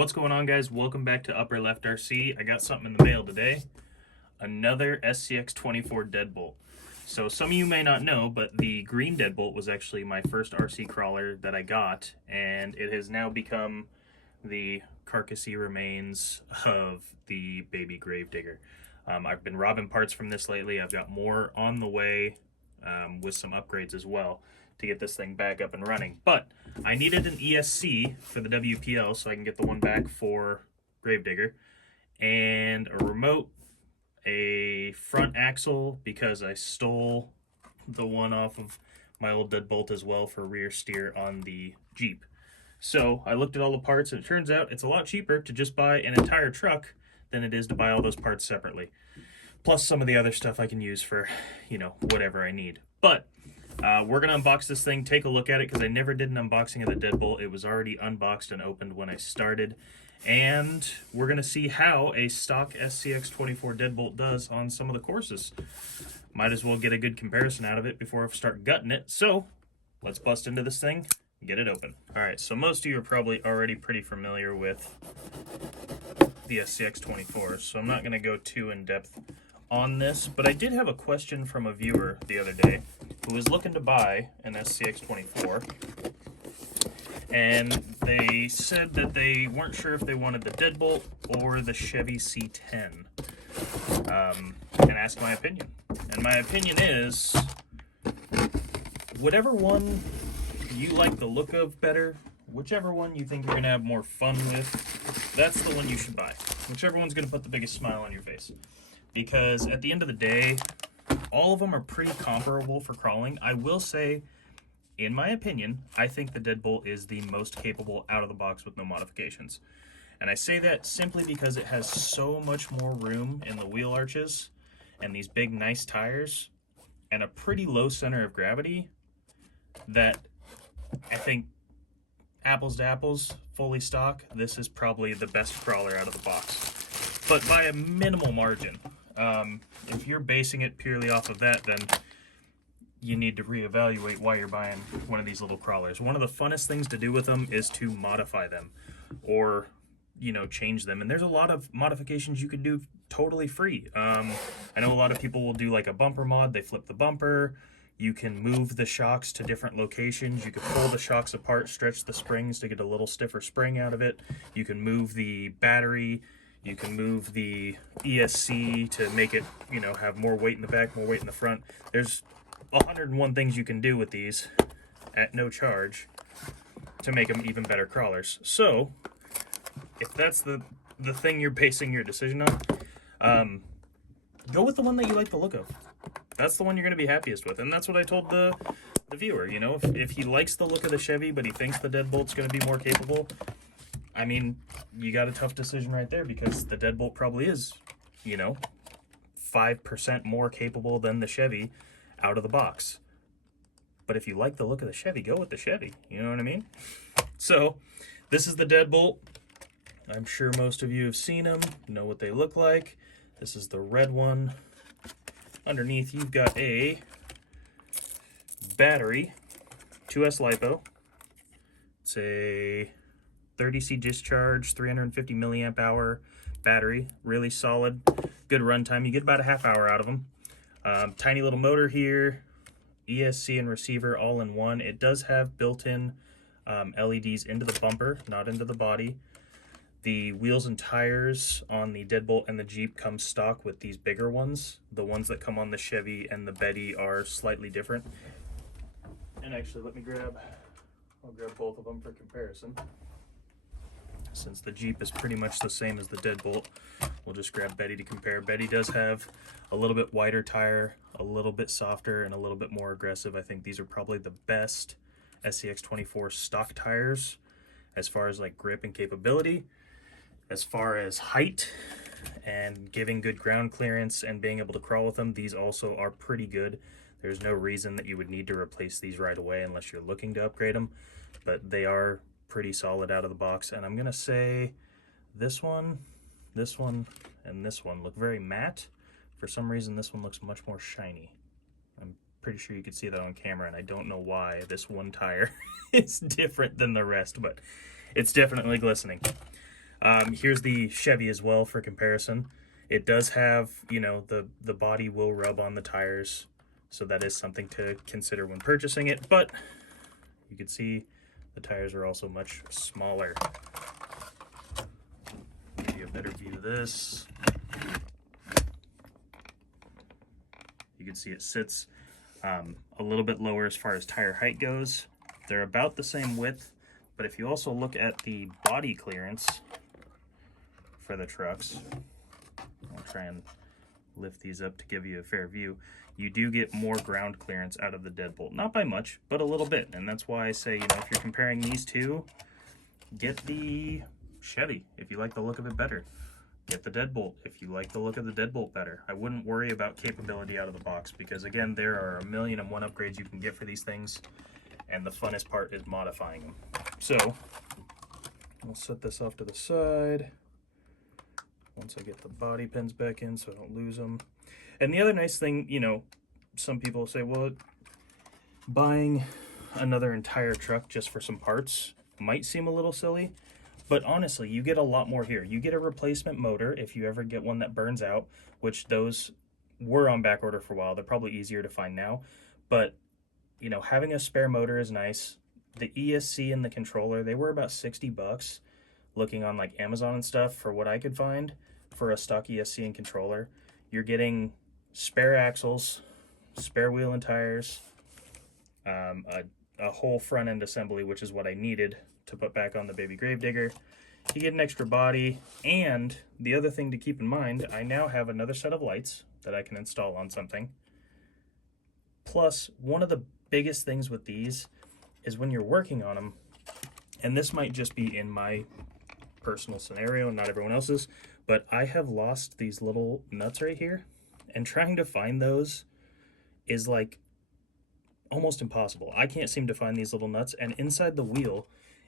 What's going on, guys? Welcome back to Upper Left RC. I got something in the mail today. Another SCX24 Deadbolt. So some of you may not know, but the green Deadbolt was actually my first RC crawler that I got, and it has now become the carcassy remains of the baby Gravedigger. I've been robbing parts from this lately. I've got more on the way with some upgrades as well to get this thing back up and running. But I needed an ESC for the WPL so I can get the one back for Gravedigger, and a remote, a front axle because I stole the one off of my old Deadbolt as well for rear steer on the Jeep. So I looked at all the parts, and it turns out it's a lot cheaper to just buy an entire truck than it is to buy all those parts separately. Plus some of the other stuff I can use for, whatever I need. But we're going to unbox this thing, take a look at it, because I never did an unboxing of the Deadbolt. It was already unboxed and opened when I started. And we're going to see how a stock SCX24 Deadbolt does on some of the courses. Might as well get a good comparison out of it before I start gutting it. So let's bust into this thing and get it open. Alright, so most of you are probably already pretty familiar with the SCX24, so I'm not going to go too in-depth on this, but I did have a question from a viewer the other day who was looking to buy an SCX24, and they said that they weren't sure if they wanted the Deadbolt or the Chevy C10, and asked my opinion. And my opinion is, whatever one you like the look of better, whichever one you think you're going to have more fun with, that's the one you should buy. Whichever one's going to put the biggest smile on your face. Because at the end of the day, all of them are pretty comparable for crawling. I will say, in my opinion, I think the Deadbolt is the most capable out of the box with no modifications. And I say that simply because it has so much more room in the wheel arches and these big nice tires and a pretty low center of gravity that I think, apples to apples, fully stock, this is probably the best crawler out of the box. But by a minimal margin. If you're basing it purely off of that, then you need to reevaluate why you're buying one of these little crawlers. One of the funnest things to do with them is to modify them or, change them. And there's a lot of modifications you can do totally free. I know a lot of people will do like a bumper mod. They flip the bumper. You can move the shocks to different locations. You can pull the shocks apart, stretch the springs to get a little stiffer spring out of it. You can move the battery. You can move the ESC to make it, have more weight in the back, more weight in the front. There's 101 things you can do with these at no charge to make them even better crawlers. So, if that's the thing you're basing your decision on, go with the one that you like the look of. That's the one you're going to be happiest with. And that's what I told the viewer, if he likes the look of the Chevy, but he thinks the Deadbolt's going to be more capable, I mean, you got a tough decision right there, because the Deadbolt probably is, 5% more capable than the Chevy out of the box. But if you like the look of the Chevy, go with the Chevy. You know what I mean? So, this is the Deadbolt. I'm sure most of you have seen them, know what they look like. This is the red one. Underneath, you've got a battery, 2S LiPo. It's a 30C discharge, 350 milliamp hour battery, really solid, good runtime. You get about a half hour out of them. Tiny little motor here, ESC and receiver all in one. It does have built-in LEDs into the bumper, not into the body. The wheels and tires on the Deadbolt and the Jeep come stock with these bigger ones. The ones that come on the Chevy and the Betty are slightly different. And actually, I'll grab both of them for comparison. Since the Jeep is pretty much the same as the Deadbolt, we'll just grab Betty to compare. Betty does have a little bit wider tire, a little bit softer, and a little bit more aggressive. I think these are probably the best SCX24 stock tires as far as like grip and capability. As far as height and giving good ground clearance and being able to crawl with them, these also are pretty good. There's no reason that you would need to replace these right away unless you're looking to upgrade them, but they are pretty solid out of the box. And I'm gonna say this one, and this one look very matte. For some reason, this one looks much more shiny. I'm pretty sure you could see that on camera, and I don't know why this one tire is different than the rest, but it's definitely glistening. Here's the Chevy as well for comparison. It does have, you know, the body will rub on the tires, so that is something to consider when purchasing it, but you can see the tires are also much smaller. Give you a better view of this. You can see it sits a little bit lower as far as tire height goes. They're about the same width, but if you also look at the body clearance for the trucks, I'll try and lift these up to give you a fair view. You do get more ground clearance out of the Deadbolt. Not by much, but a little bit. And that's why I say, you know, if you're comparing these two, get the Chevy if you like the look of it better. Get the Deadbolt if you like the look of the Deadbolt better. I wouldn't worry about capability out of the box because, again, there are 1,000,001 upgrades you can get for these things, and the funnest part is modifying them. So I'll set this off to the side once I get the body pins back in so I don't lose them. And the other nice thing, you know, some people say, well, buying another entire truck just for some parts might seem a little silly. But honestly, you get a lot more here. You get a replacement motor if you ever get one that burns out, which those were on back order for a while. They're probably easier to find now. But, you know, having a spare motor is nice. The ESC and the controller, they were about 60 bucks looking on like Amazon and stuff for what I could find for a stock ESC and controller. You're getting spare axles, spare wheel and tires, a whole front end assembly, which is what I needed to put back on the baby Gravedigger. You get an extra body, and the other thing to keep in mind, I now have another set of lights that I can install on something. Plus, one of the biggest things with these is when you're working on them, and this might just be in my personal scenario and not everyone else's, but I have lost these little nuts right here, and trying to find those is like almost impossible. I can't seem to find these little nuts, and inside the wheel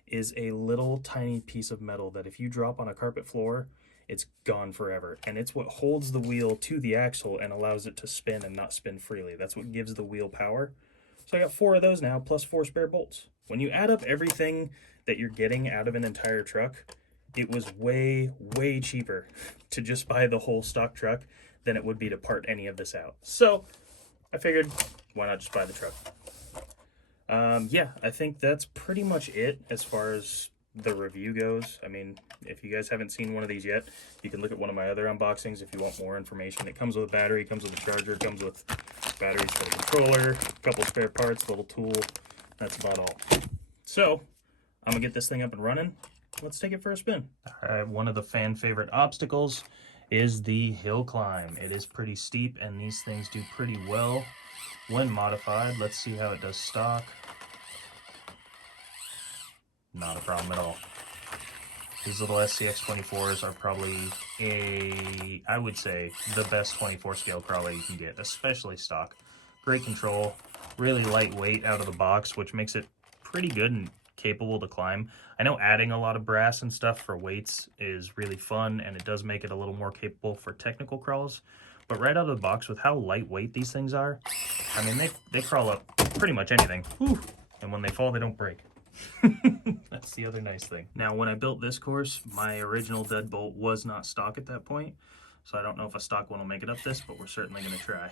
is a little tiny piece of metal that if you drop on a carpet floor, it's gone forever. And it's what holds the wheel to the axle and allows it to spin and not spin freely. That's what gives the wheel power. So I got 4 of those now, plus 4 spare bolts. When you add up everything that you're getting out of an entire truck, it was way, way cheaper to just buy the whole stock truck than it would be to part any of this out. So I figured, why not just buy the truck? Yeah, I think that's pretty much it as far as the review goes. I mean, if you guys haven't seen one of these yet, you can look at one of my other unboxings if you want more information. It comes with a battery, comes with a charger, comes with batteries for the controller, a couple spare parts, a little tool. That's about all. So, I'm gonna get this thing up and running. Let's take it for a spin. One of the fan favorite obstacles is the hill climb. It is pretty steep, and these things do pretty well when modified. Let's see how it does stock. Not a problem at all. These little SCX24s are probably I would say, the best 24 scale crawler you can get, especially stock. Great control, really lightweight out of the box, which makes it pretty good and capable to climb. I know adding a lot of brass and stuff for weights is really fun, and it does make it a little more capable for technical crawls. But right out of the box, with how lightweight these things are, I mean, they crawl up pretty much anything. Whew. And when they fall, they don't break. That's the other nice thing. Now, when I built this course, my original Deadbolt was not stock at that point, so I don't know if a stock one will make it up this, but we're certainly going to try.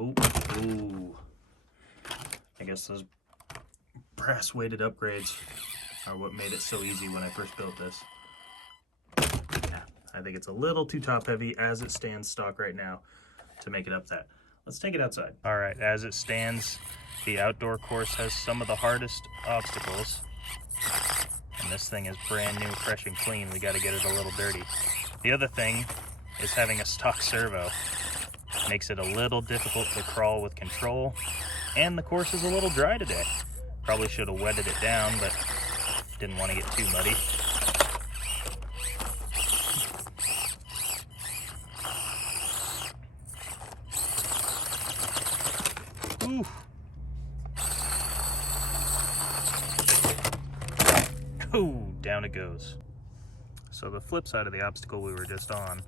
Ooh. I guess those brass weighted upgrades are what made it so easy when I first built this. Yeah, I think it's a little too top heavy as it stands stock right now to make it up that. Let's take it outside. All right, as it stands, the outdoor course has some of the hardest obstacles. And this thing is brand new, fresh and clean. We got to get it a little dirty. The other thing is having a stock servo. Makes it a little difficult to crawl with control. And the course is a little dry today. Probably should have wetted it down, but didn't want to get too muddy. Ooh. Ooh, down it goes. So the flip side of the obstacle we were just on,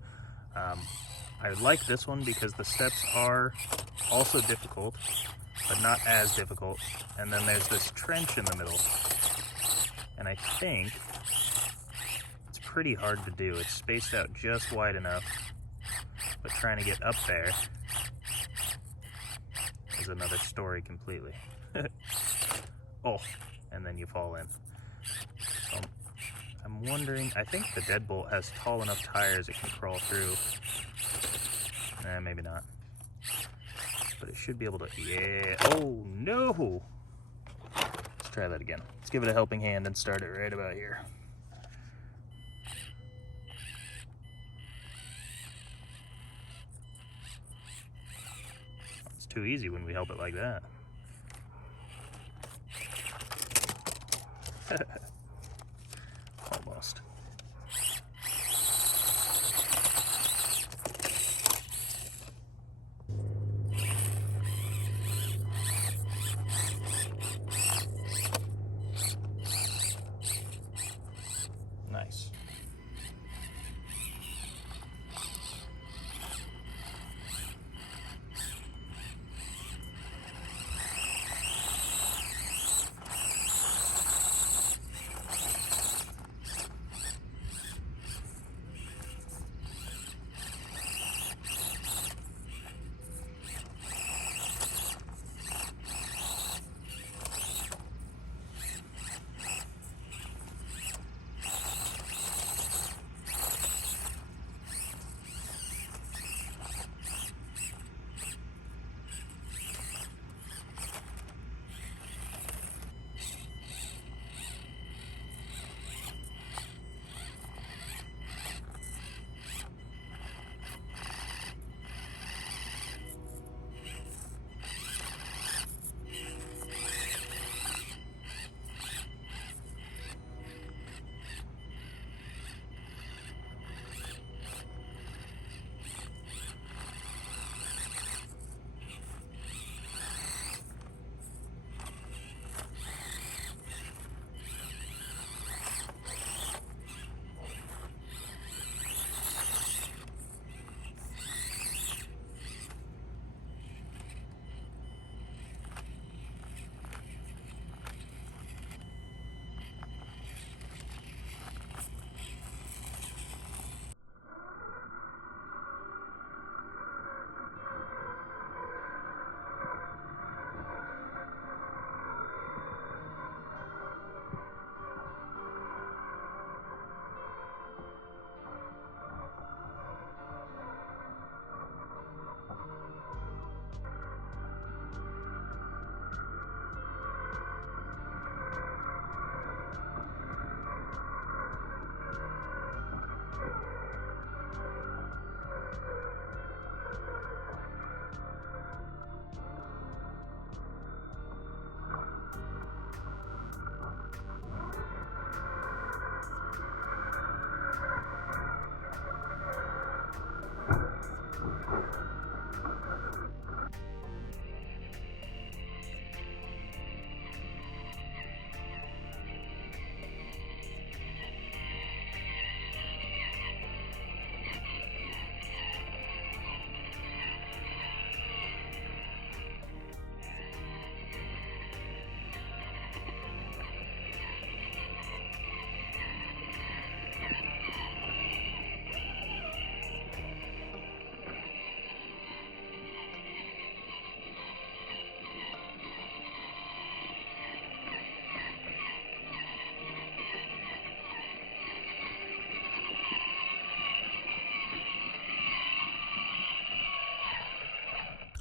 I like this one because the steps are also difficult, but not as difficult. And then there's this trench in the middle, and I think it's pretty hard to do. It's spaced out just wide enough, but trying to get up there is another story completely. Oh, and then you fall in. So I'm wondering, I think the Deadbolt has tall enough tires it can crawl through. Maybe not. But it should be able to, yeah. Oh no! Let's try that again. Let's give it a helping hand and start it right about here. It's too easy when we help it like that. Almost. Nice.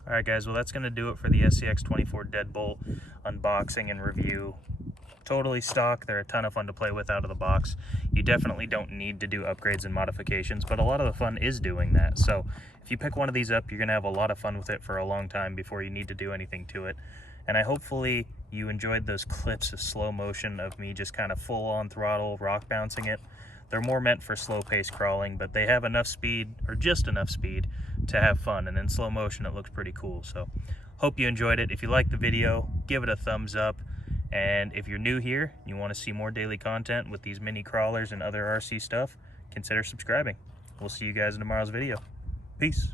Alright guys, well that's going to do it for the SCX24 Deadbolt unboxing and review. Totally stock, they're a ton of fun to play with out of the box. You definitely don't need to do upgrades and modifications, but a lot of the fun is doing that. So if you pick one of these up, you're going to have a lot of fun with it for a long time before you need to do anything to it. And hopefully you enjoyed those clips of slow motion of me just kind of full on throttle rock bouncing it. They're more meant for slow pace crawling, but they have enough speed, or just enough speed, to have fun. And in slow motion, it looks pretty cool. So hope you enjoyed it. If you liked the video, give it a thumbs up. And if you're new here, you want to see more daily content with these mini crawlers and other RC stuff, consider subscribing. We'll see you guys in tomorrow's video. Peace.